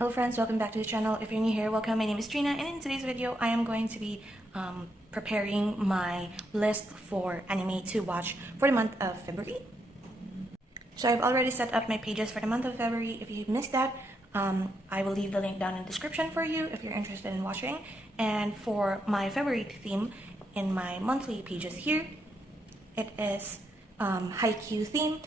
Hello friends, welcome back to the channel. If you're new here, welcome. My name is Trina, and in today's video, I am going to be preparing my list for anime to watch for the month of February. So I've already set up my pages for the month of February. If you missed that, I will leave the link down in the description for you if you're interested in watching. And for my February theme in my monthly pages here, it is haiku theme.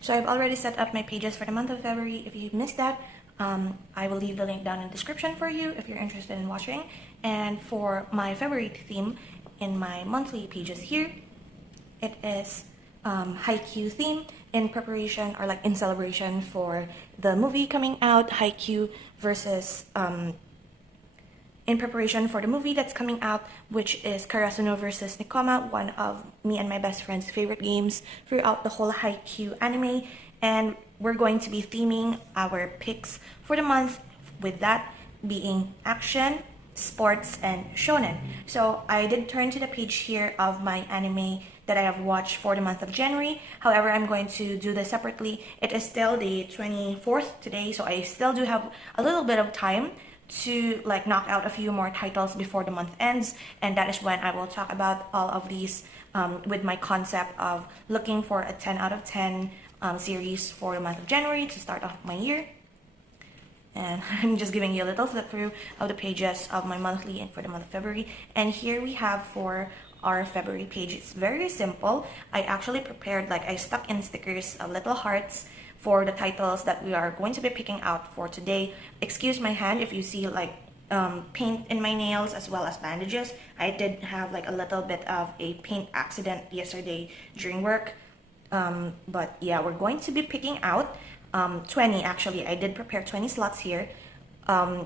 So I've already set up my pages for the month of February. If you missed that, I will leave the link down in the description for you if you're interested in watching. And for my February theme in my monthly pages here, it is haiku theme in preparation or like in celebration for the movie coming out, haiku versus in preparation for the movie that's coming out, which is Karasuno versus Nikoma, one of me and my best friend's favorite games throughout the whole haiku anime. And we're going to be theming our picks for the month with that being action, sports, and shonen. So I did turn to the page here of my anime that I have watched for the month of January. However, I'm going to do this separately. It is still the 24th today, so I still do have a little bit of time to like knock out a few more titles before the month ends, and that is when I will talk about all of these with my concept of looking for a 10 out of 10 series for the month of January to start off my year. And I'm just giving you a little flip through of the pages of my monthly and for the month of February. And here we have for our February page. It's very simple. I actually prepared, like I stuck in stickers of little hearts for the titles that we are going to be picking out for today. Excuse my hand if you see like paint in my nails as well as bandages. I did have like a little bit of a paint accident yesterday during work. But yeah, we're going to be picking out 20 actually. I did prepare 20 slots here.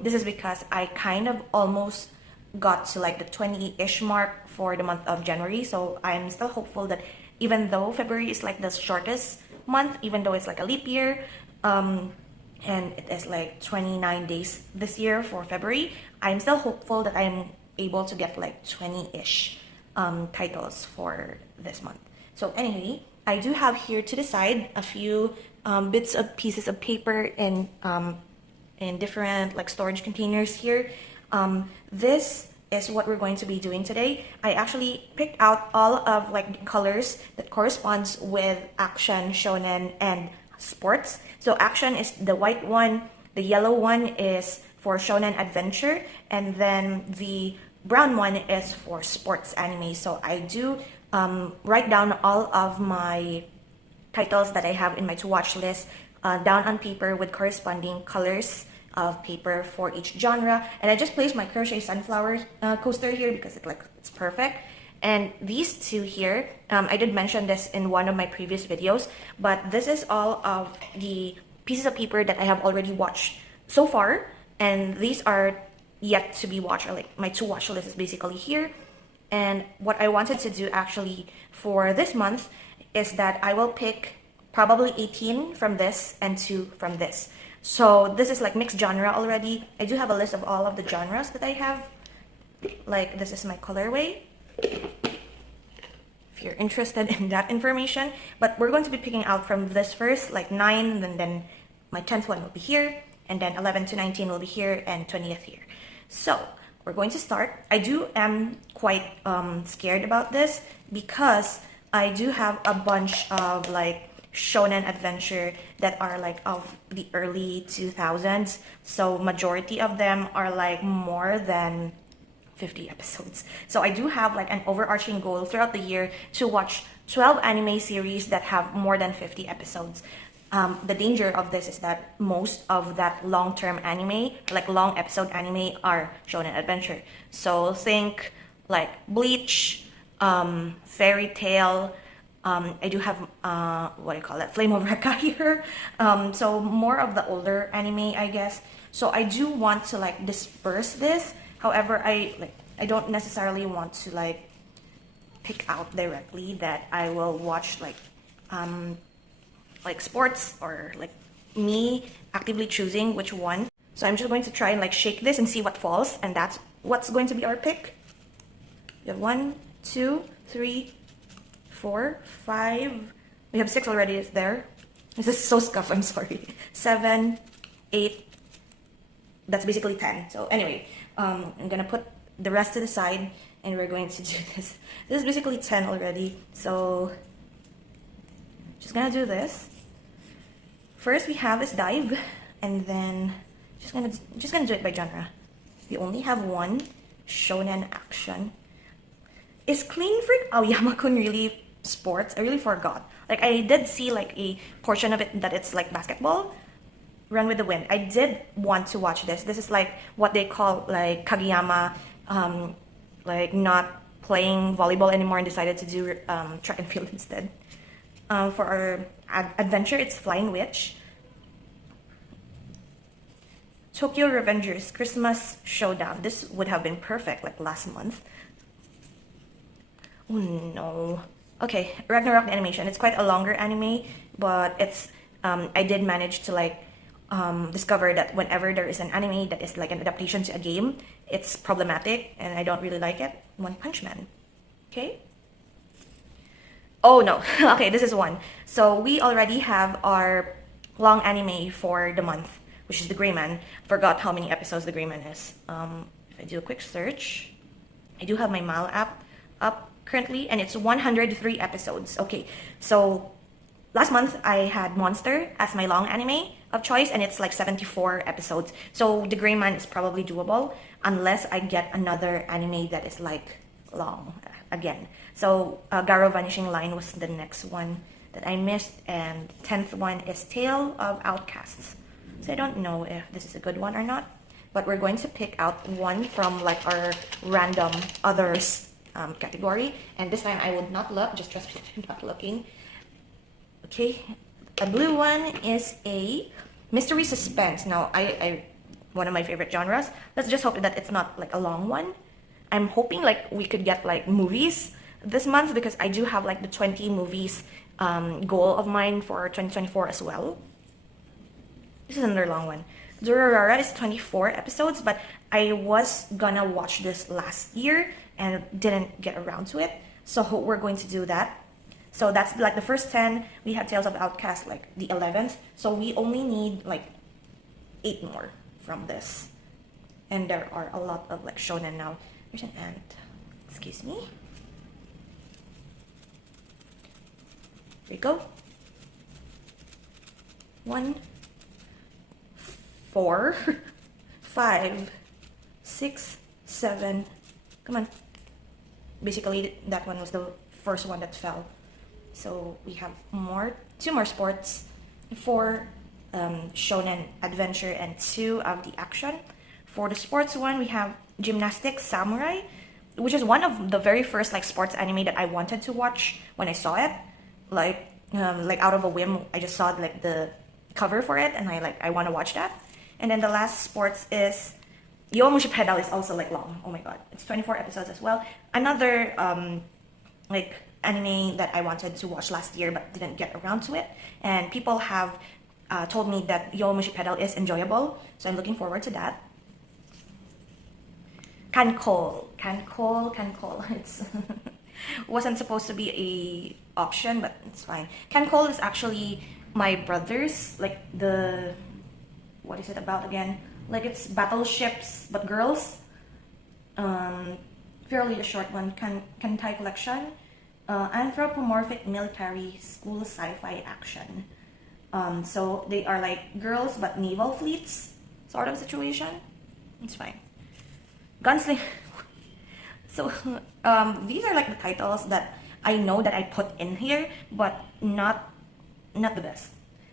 This is because I kind of almost got to like the 20-ish mark for the month of January. So I'm still hopeful that even though February is like the shortest month, even though it's like a leap year, and it is like 29 days this year for February, I'm still hopeful that I'm able to get like 20-ish titles for this month. So anyway, I do have here to the side a few bits of pieces of paper in different like storage containers here. This is what we're going to be doing today. I actually picked out all of like the colors that corresponds with action, shonen, and sports. So action is the white one, the yellow one is for shonen adventure, and then the brown one is for sports anime. So I do write down all of my titles that I have in my to-watch list down on paper with corresponding colors of paper for each genre. And I just placed my crochet sunflower coaster here because it's perfect. And these two here, I did mention this in one of my previous videos, but this is all of the pieces of paper that I have already watched so far, and these are yet to be watched, or like my to-watch list is basically here. And what I wanted to do actually for this month is that I will pick probably 18 from this and 2 from this. So this is like mixed genre already. I do have a list of all of the genres that I have. Like this is my colorway, if you're interested in that information. But we're going to be picking out from this first, like 9, and then my 10th one will be here, and then 11 to 19 will be here, and 20th here. So we're going to start. I am quite scared about this because I do have a bunch of like shonen adventure that are like of the early 2000s. So majority of them are like more than 50 episodes. So I do have like an overarching goal throughout the year to watch 12 anime series that have more than 50 episodes. The danger of this is that most of that long-term anime, like long episode anime, are shonen adventure. So think like Bleach, Fairy Tail. I do have what do you call it, Flame of Recca here. So more of the older anime, I guess. So I do want to like disperse this. However, I don't necessarily want to like pick out directly that I will watch like sports, or like me actively choosing which one. So I'm just going to try and like shake this and see what falls, and that's what's going to be our pick. We have 1, 2, 3, 4, 5. We have 6 already. Is there? This is so scuffed. I'm sorry. 7, 8, that's basically 10. So anyway, I'm gonna put the rest to the side and we're going to do this. This is basically 10 already. So just gonna do this. First we have this dive, and then just gonna do it by genre. We only have one shonen action. Is Clean Freak Aoyama-kun really sports? I really forgot. Like, I did see like a portion of it that it's like basketball. Run with the Wind. I did want to watch this. This is like what they call like Kageyama, like not playing volleyball anymore and decided to do track and field instead. For our adventure, it's Flying Witch. Tokyo Revengers Christmas Showdown. This would have been perfect like last month. Oh no. Okay, Ragnarok the animation. It's quite a longer anime, but it's I did manage to like discover that whenever there is an anime that is like an adaptation to a game, it's problematic and I don't really like it. One Punch Man. Okay. Oh no. Okay, this is one. So we already have our long anime for the month, which is The Gray Man. Forgot how many episodes The Gray Man is. If I do a quick search, I do have my Mal app up currently, and it's 103 episodes. Okay, so last month I had Monster as my long anime of choice, and it's like 74 episodes. So The Gray Man is probably doable, unless I get another anime that is like long again. So Garo Vanishing Line was the next one that I missed, and 10th one is Tale of Outcasts. So I don't know if this is a good one or not, but we're going to pick out one from like our random others category, and this time I would not look, just trust me, I'm not looking. Okay, a blue one is a mystery suspense. Now, I one of my favorite genres. Let's just hope that it's not like a long one. I'm hoping like we could get like movies this month, because I do have like the 20 movies goal of mine for 2024 as well. This is another long one. Durarara is 24 episodes, but I was gonna watch this last year and didn't get around to it. So we're going to do that. So that's like the first 10. We have Tales of Outcast, like the 11th. So we only need like 8 more from this. And there are a lot of like shonen now. There's an ant. Excuse me. Here we go. 1, 4, 5, 6, 7. Come on. Basically, that one was the first one that fell. So we have 2 more sports, 4 shonen adventure, and 2 of the action. For the sports one, we have Gymnastics Samurai, which is one of the very first like sports anime that I wanted to watch when I saw it. Like out of a whim, I just saw like the cover for it, and I want to watch that. And then the last sports is Yomushi Pedal. Is also like long. Oh my god, it's 24 episodes as well. Another like anime that I wanted to watch last year but didn't get around to it. And people have told me that Yomushi Pedal is enjoyable, so I'm looking forward to that. Kankol. It's wasn't supposed to be a option, but it's fine. Kankol is actually my brother's, like the, what is it about again? Like it's battleships but girls. Fairly a short one. Kantai collection. Anthropomorphic military school sci-fi action. So they are like girls but naval fleets sort of situation. It's fine. Gunslinger. So these are like the titles that I know that I put in here, but not the best.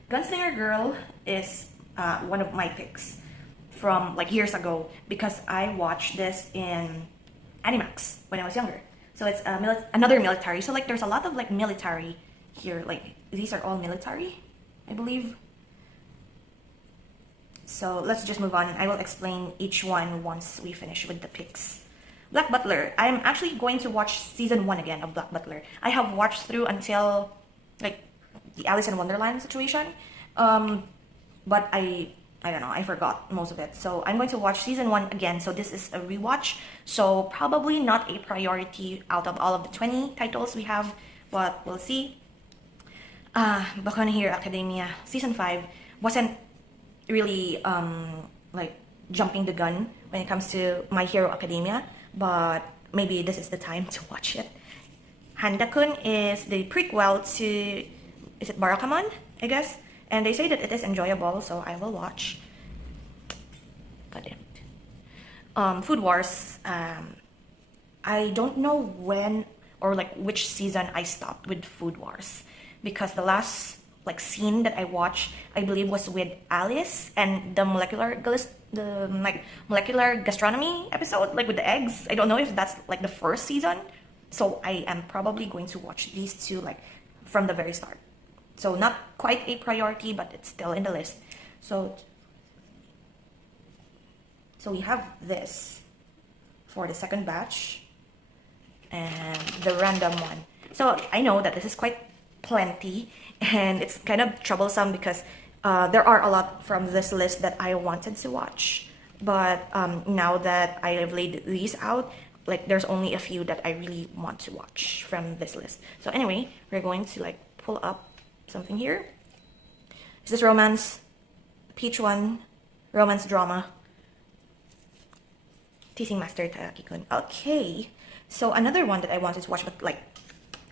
Gunslinger Girl is one of my picks from like years ago, because I watched this in Animax when I was younger. So it's another military. So like there's a lot of like military here. Like these are all military, I believe. So let's just move on, and I will explain each one once we finish with the picks. Black Butler. I'm actually going to watch season 1 again of Black Butler. I have watched through until like the Alice in Wonderland situation, but I don't know, I forgot most of it. So I'm going to watch season 1 again. So this is a rewatch. So probably not a priority out of all of the 20 titles we have, but we'll see. Boku no Hero Academia season 5 wasn't really like jumping the gun when it comes to My Hero Academia, but maybe this is the time to watch it. Handa-kun is the prequel to, is it Barakamon, I guess? And they say that it is enjoyable, so I will watch. God damn it. Food Wars, I don't know when or like which season I stopped with Food Wars, because the last like scene that I watched, I believe, was with Alice and the molecular gastronomy episode, like with the eggs. I don't know if that's like the first season, so I am probably going to watch these two like from the very start. So not quite a priority, but it's still in the list. So we have this for the second batch and the random one. So I know that this is quite plenty and it's kind of troublesome because there are a lot from this list that I wanted to watch, but now that I have laid these out, like there's only a few that I really want to watch from this list. So anyway, we're going to like pull up something here. Is this romance? Peach one, romance drama. Teasing Master Tadaki-kun. Okay, so another one that I wanted to watch, but like,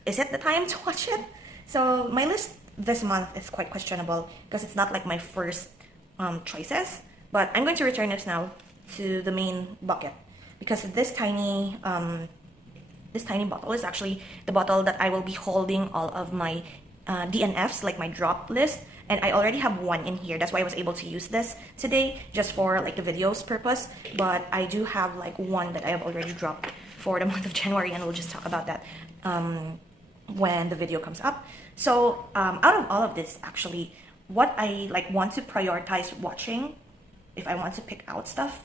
is it the time to watch it? So my list this month is quite questionable because it's not like my first choices, but I'm going to return it now to the main bucket because this tiny bottle is actually the bottle that I will be holding all of my DNFs, like my drop list, and I already have one in here. That's why I was able to use this today just for like the video's purpose, but I do have like one that I have already dropped for the month of January, and we'll just talk about that when the video comes up. So out of all of this, actually, what I like want to prioritize watching, if I want to pick out stuff,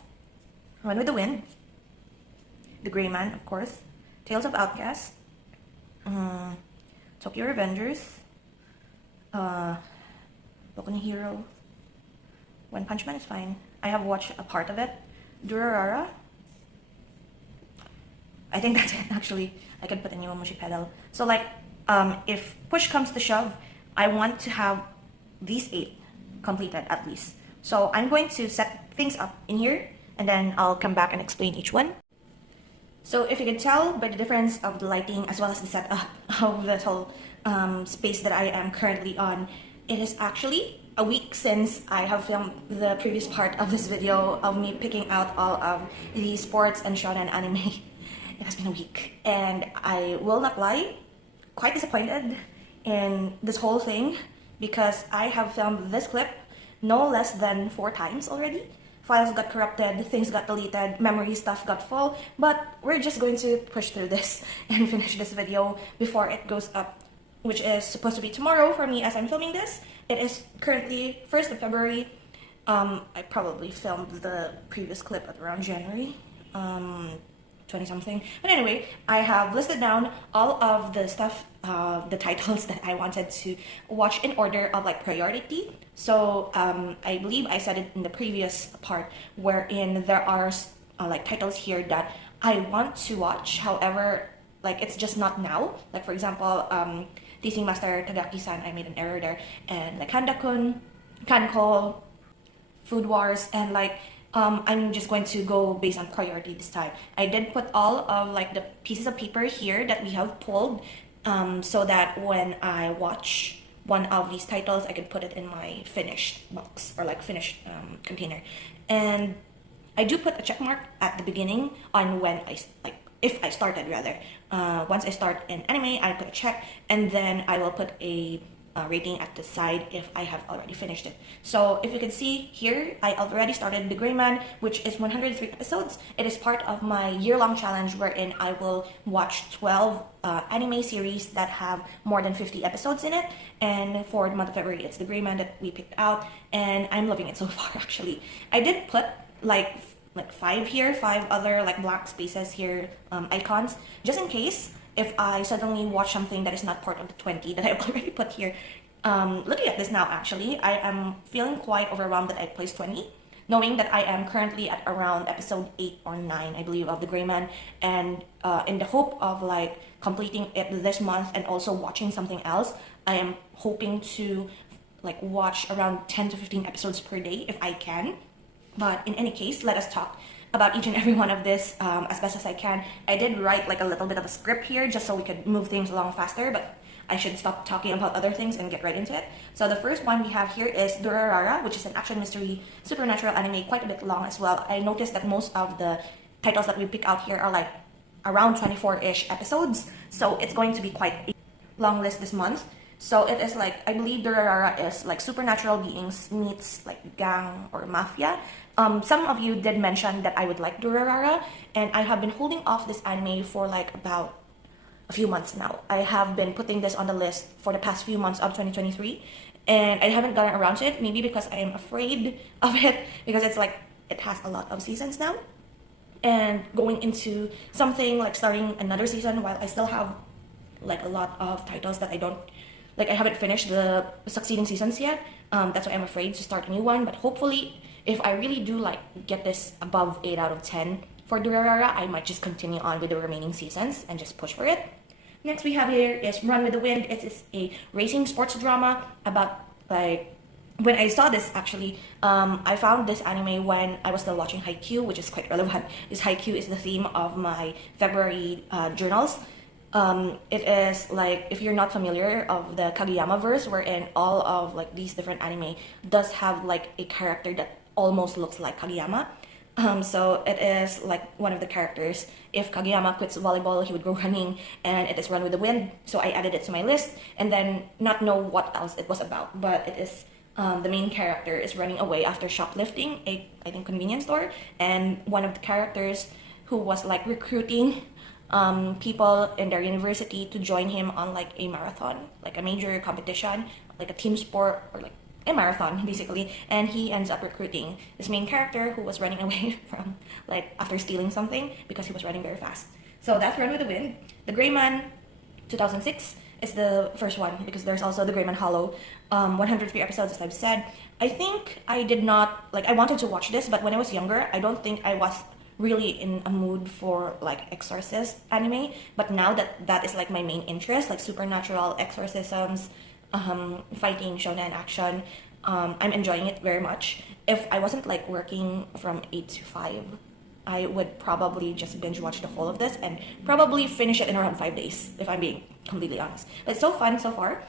Run with the Wind, The Gray Man, of course, Tales of Outcast, Tokyo Revengers, Boku no Hero, One Punch Man is fine. I have watched a part of it. Durarara. I think that's it, actually. I could put a new Mushi pedal. So like, if push comes to shove, I want to have these 8 completed at least. So I'm going to set things up in here, and then I'll come back and explain each one. So if you can tell by the difference of the lighting as well as the setup of this whole space that I am currently on, it is actually a week since I have filmed the previous part of this video of me picking out all of the sports and shonen anime. It has been a week, and I will not lie, quite disappointed in this whole thing because I have filmed this clip no less than 4 times already. Files got corrupted, things got deleted, memory stuff got full, but we're just going to push through this and finish this video before it goes up, which is supposed to be tomorrow for me as I'm filming this. It is currently 1st of February. I probably filmed the previous clip at around January, 20-something. But anyway, I have listed down all of the stuff, the titles that I wanted to watch in order of like priority. So I believe I said it in the previous part wherein there are like titles here that I want to watch. However, like it's just not now. Like for example, Teasing Master Tadaki-san, I made an error there, and like Handa-kun, Kanko, Food Wars, and like I'm just going to go based on priority this time. I did put all of like the pieces of paper here that we have pulled so that when I watch one of these titles, I could put it in my finished box or like finished container. And I do put a check mark at the beginning on when I like, if I started rather. Once I start an anime, I put a check, and then I will put a rating at the side if I have already finished it. So if you can see here, I already started The Gray Man, which is 103 episodes. It is part of my year-long challenge wherein I will watch 12 anime series that have more than 50 episodes in it. And for the month of February, it's The Gray Man that we picked out, and I'm loving it so far actually. I did put like 5 here, 5 other like black spaces here, icons, just in case if I suddenly watch something that is not part of the 20 that I've already put here. Looking at this now, actually, I am feeling quite overwhelmed that I placed 20, knowing that I am currently at around episode 8 or 9, I believe, of The Gray Man, and in the hope of like completing it this month and also watching something else, I am hoping to like watch around 10 to 15 episodes per day if I can. But in any case, let us talk about each and every one of this as best as I can. I did write like a little bit of a script here just so we could move things along faster, but I should stop talking about other things and get right into it. So the first one we have here is Durarara, which is an action mystery supernatural anime, quite a bit long as well. I noticed that most of the titles that we pick out here are like around 24-ish episodes, so it's going to be quite a long list this month. So it is like, I believe Durarara is like supernatural beings meets like gang or mafia. Some of you did mention that I would like Durarara, and I have been holding off this anime for like about a few months now. I have been putting this on the list for the past few months of 2023, and I haven't gotten around to it, maybe because I am afraid of it, because it's like, it has a lot of seasons now. And going into something like starting another season while I still have like a lot of titles that I haven't finished the succeeding seasons yet. That's why I'm afraid to start a new one. But hopefully, if I really do like get this above 8 out of 10 for Durarara, I might just continue on with the remaining seasons and just push for it. Next we have here is Run with the Wind. It is a racing sports drama about like, when I saw this actually, I found this anime when I was still watching Haikyuu, which is quite relevant. This Haikyuu is the theme of my February journals. It is like, if you're not familiar of the Kageyama verse, wherein all of like these different anime does have like a character that almost looks like Kageyama. So it is like one of the characters. If Kageyama quits volleyball, he would go running, and it is Run with the Wind. So I added it to my list, and then not know what else it was about, but it is the main character is running away after shoplifting a, I think, convenience store, and one of the characters who was like recruiting people in their university to join him on like a marathon, like a major competition, like a team sport or like a marathon basically, and he ends up recruiting this main character who was running away from like after stealing something because he was running very fast. So that's Run with the Wind. The Gray Man 2006 is the first one, because there's also the Gray Man Hollow, 103 episodes as I've said. I think I did not like, I wanted to watch this, but when I was younger I don't think I was really in a mood for like exorcist anime, but now that is like my main interest, like supernatural exorcisms, fighting, shonen action, I'm enjoying it very much. If I wasn't like working from 8 to 5, I would probably just binge watch the whole of this and probably finish it in around 5 days, if I'm being completely honest. But it's so fun so far.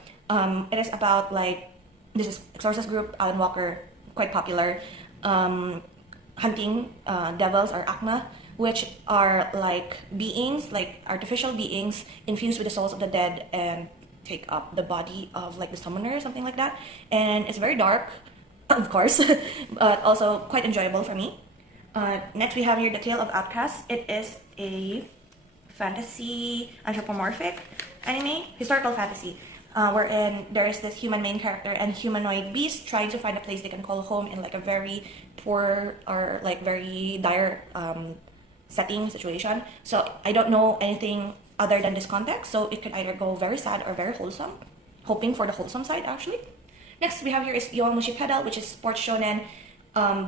It is about like, this is exorcist group, Alan Walker, quite popular, hunting devils or akma, which are like beings, like artificial beings infused with the souls of the dead and take up the body of like the summoner or something like that. And it's very dark, of course, but also quite enjoyable for me. Next we have here The Tale of Outcasts. It is a fantasy anthropomorphic anime, historical fantasy, wherein there is this human main character and humanoid beast trying to find a place they can call home in like a very poor or like very dire setting situation. So I don't know anything other than this context, so it could either go very sad or very wholesome, hoping for the wholesome side actually. Next we have here is Yowamushi Pedal, which is sports shonen.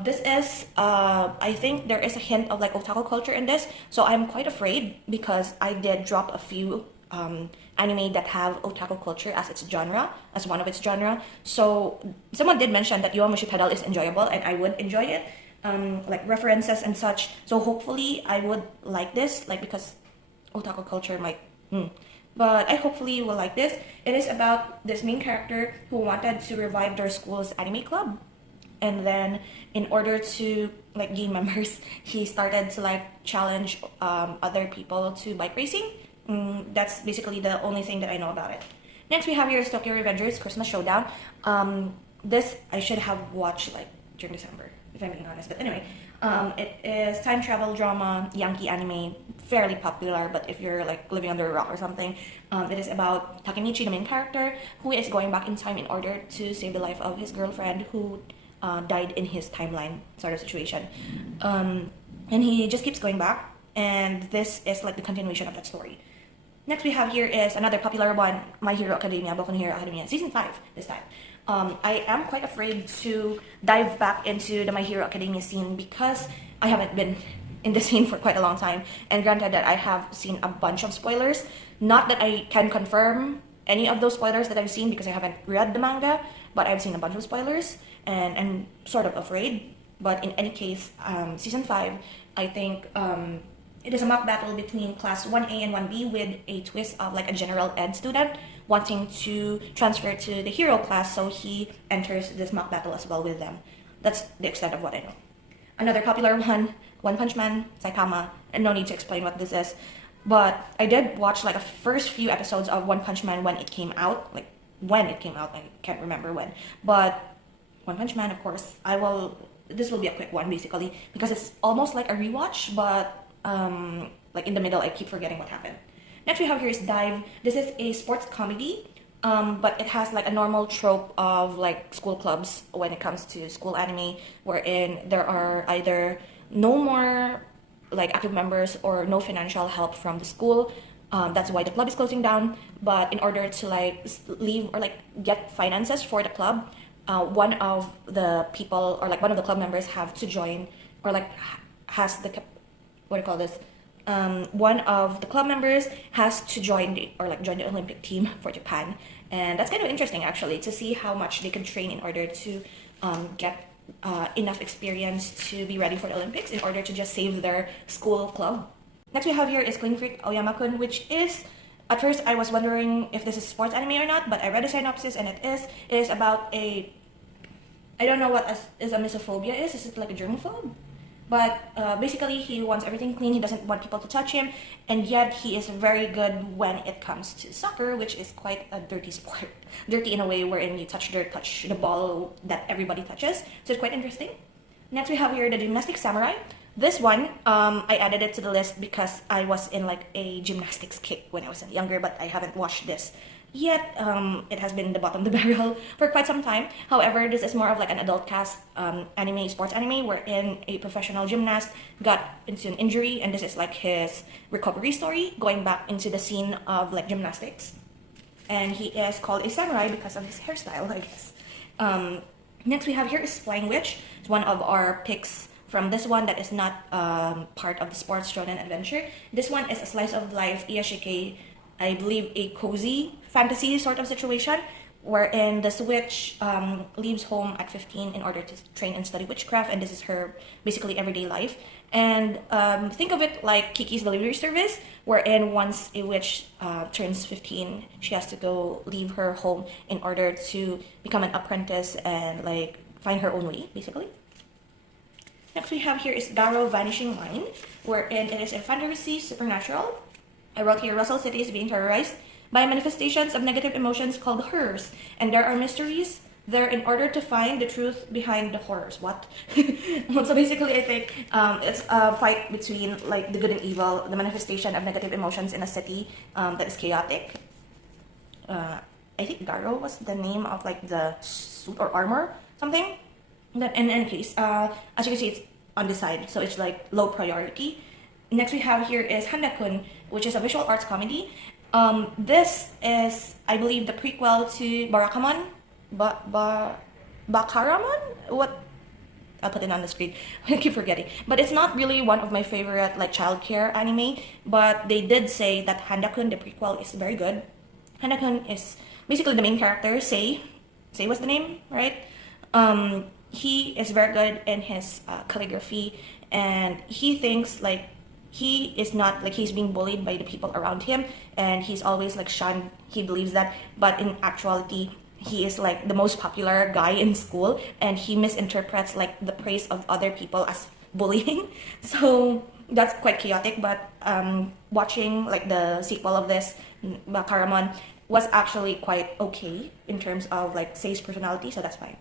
This is, I think there is a hint of like otaku culture in this, so I'm quite afraid because I did drop a few anime that have otaku culture as its genre, as one of its genre. So someone did mention that Yowamushi Pedal is enjoyable and I would enjoy it, like references and such. So hopefully I would like this, like because otaku culture might, but I hopefully will like this. It is about this main character who wanted to revive their school's anime club. And then in order to like gain members, he started to like challenge other people to bike racing. That's basically the only thing that I know about it. Next we have here is Tokyo Revengers Christmas Showdown. This I should have watched like during December, if I'm being honest. But anyway, it is time travel drama, Yankee anime, fairly popular, but if you're like living under a rock or something, it is about Takemichi, the main character, who is going back in time in order to save the life of his girlfriend who died in his timeline sort of situation. And he just keeps going back, and this is like the continuation of that story. Next we have here is another popular one, My Hero Academia, Boku no Hero Academia, Season 5 this time. I am quite afraid to dive back into the My Hero Academia scene because I haven't been in the scene for quite a long time, and granted that I have seen a bunch of spoilers. Not that I can confirm any of those spoilers that I've seen because I haven't read the manga, but I've seen a bunch of spoilers and I'm sort of afraid But in any case, season 5, I think it is a mock battle between class 1A and 1B with a twist of like a general ed student wanting to transfer to the hero class, so he enters this mock battle as well with them. That's the extent of what I know. Another popular one, One Punch Man, Saitama, and no need to explain what this is. But I did watch like the first few episodes of One Punch Man when it came out, like when it came out, I can't remember when. But One Punch Man, of course, this will be a quick one basically, because it's almost like a rewatch, but like in the middle I keep forgetting what happened. Next we have here is Dive. This is a sports comedy, but it has like a normal trope of like school clubs when it comes to school anime, wherein there are either no more like active members or no financial help from the school. That's why the club is closing down. But in order to like leave or like get finances for the club, one of the people or like one of the club members have to join, or like has the what do you call this? One of the club members has to join the Olympic team for Japan, and that's kind of interesting actually to see how much they can train in order to get enough experience to be ready for the Olympics in order to just save their school club. Next we have here is Clean Freak Aoyama-kun, which is, at first I was wondering if this is sports anime or not, but I read the synopsis and it is about a, I don't know what is a misophobia is it like a germaphobe? But basically he wants everything clean, he doesn't want people to touch him, and yet he is very good when it comes to soccer, which is quite a dirty sport. Dirty in a way wherein you touch the ball that everybody touches, so it's quite interesting. Next we have here the Gymnastic Samurai. This one, I added it to the list because I was in like a gymnastics kick when I was younger, but I haven't watched this yet. It has been in the bottom of the barrel for quite some time. However, this is more of like an adult cast anime, sports anime, wherein a professional gymnast got into an injury, and this is like his recovery story, going back into the scene of like gymnastics. And he is called a samurai because of his hairstyle, I guess. Next we have here is Flying Witch. It's one of our picks from this one that is not part of the sports shonen adventure. This one is a slice of life iyashikei, I believe a cozy fantasy sort of situation, wherein the witch leaves home at 15 in order to train and study witchcraft, and this is her basically everyday life. And think of it like Kiki's Delivery Service, wherein once a witch turns 15, she has to go leave her home in order to become an apprentice and like find her own way, basically. Next we have here is Garo Vanishing Line, wherein it is a fantasy supernatural. I wrote here, Russell City is being terrorized by manifestations of negative emotions called horrors, and there are mysteries there in order to find the truth behind the horrors. What? So basically, I think it's a fight between like the good and evil, the manifestation of negative emotions in a city that is chaotic. I think Garo was the name of like the suit or armor, something. That in any case, as you can see, it's on the side, so it's like low priority. Next we have here is Handa-kun, which is a visual arts comedy. This is, I believe, the prequel to Barakamon, Bakaramon? What? I'll put it on the screen. I keep forgetting. But it's not really one of my favorite like childcare anime, but they did say that Handa-kun, the prequel, is very good. Handa-kun is basically the main character, Sei was the name, right? He is very good in his calligraphy, and he thinks like he is not like he's being bullied by the people around him, and he's always like shunned. He believes that, but in actuality, he is like the most popular guy in school, and he misinterprets like the praise of other people as bullying. So that's quite chaotic. But watching like the sequel of this, Bakaramon, was actually quite okay in terms of like Sei's personality, so that's fine.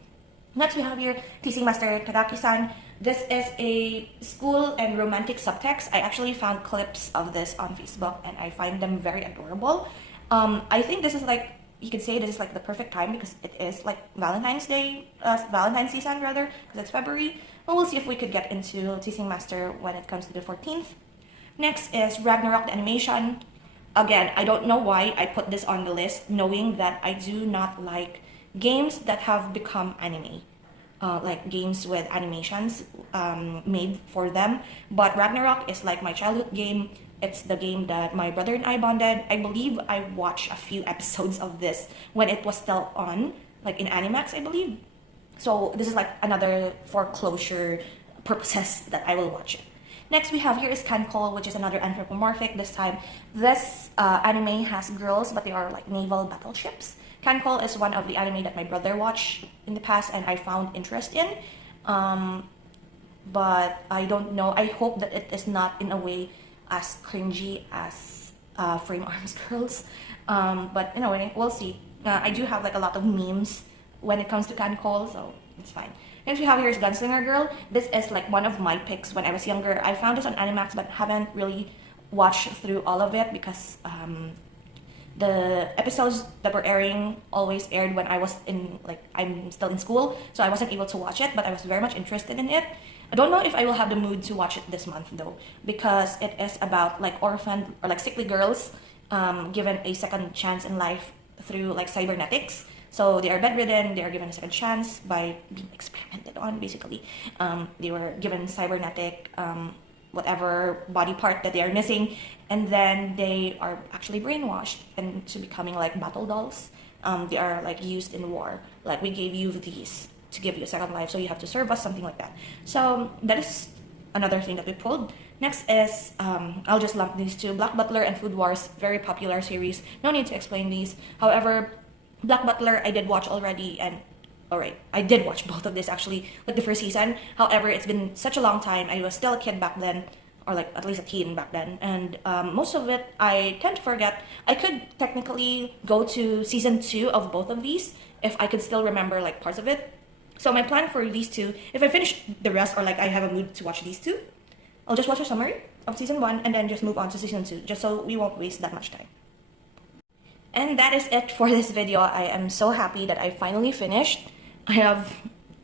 Next we have here Teasing Master Tadaki-san. This is a school and romantic subtext. I actually found clips of this on Facebook and I find them very adorable. I think this is like, you could say this is like the perfect time because it is like Valentine's season rather, because it's February. But we'll see if we could get into Teasing Master when it comes to the 14th. Next is Ragnarok the animation. Again, I don't know why I put this on the list, knowing that I do not like games that have become anime, like games with animations made for them. But Ragnarok is like my childhood game. It's the game that my brother and I bonded. I believe I watched a few episodes of this when it was still on, like in Animax, I believe. So this is like another foreclosure purposes that I will watch it. Next we have here is Kankol, which is another anthropomorphic. This time, this anime has girls, but they are like naval battleships. Kankol is one of the anime that my brother watched in the past and I found interest in. But I don't know. I hope that it is not in a way as cringy as Frame Arms Girls. But anyway, we'll see. I do have like a lot of memes when it comes to Kankol, so it's fine. Next we have here is Gunslinger Girl. This is like one of my picks when I was younger. I found this on Animax but haven't really watched through all of it because the episodes that were airing always aired when I was in, like, I'm still in school, so I wasn't able to watch it, but I was very much interested in it. I don't know if I will have the mood to watch it this month though, because it is about like orphaned or like sickly girls given a second chance in life through like cybernetics. So they are bedridden, they are given a second chance by being experimented on, basically. They were given cybernetic, whatever body part that they are missing, and then they are actually brainwashed into becoming like battle dolls. They are like used in war. Like, we gave you these to give you a second life, so you have to serve us, something like that. So that is another thing that we pulled. Next is, I'll just lump these two, Black Butler and Food Wars, very popular series. No need to explain these. However, Black Butler I did watch already, and alright, I did watch both of this actually, like the first season. However, it's been such a long time. I was still a kid back then, or like at least a teen back then, and most of it I tend to forget. I could technically go to season 2 of both of these if I could still remember like parts of it. So my plan for these two, if I finish the rest or like I have a mood to watch these two, I'll just watch a summary of season 1 and then just move on to season 2, just so we won't waste that much time. And that is it for this video. I am so happy that I finally finished.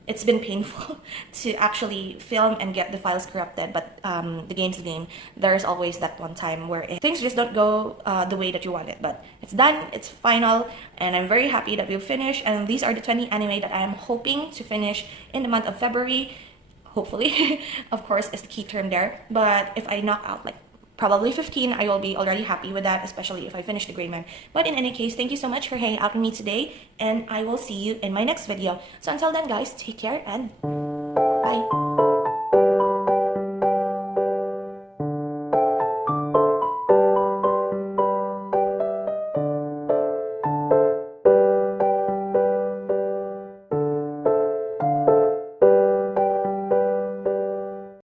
It's been painful to actually film and get the files corrupted, but the game's the game. There's always that one time where things just don't go the way that you want it, but it's done, it's final, and I'm very happy that we've finished. And these are the 20 anime that I am hoping to finish in the month of February. Hopefully. Of course, is the key term there. But if I knock out like probably 15, I will be already happy with that, especially if I finish the Gray Man. But in any case, thank you so much for hanging out with me today, and I will see you in my next video. So until then guys, take care and bye!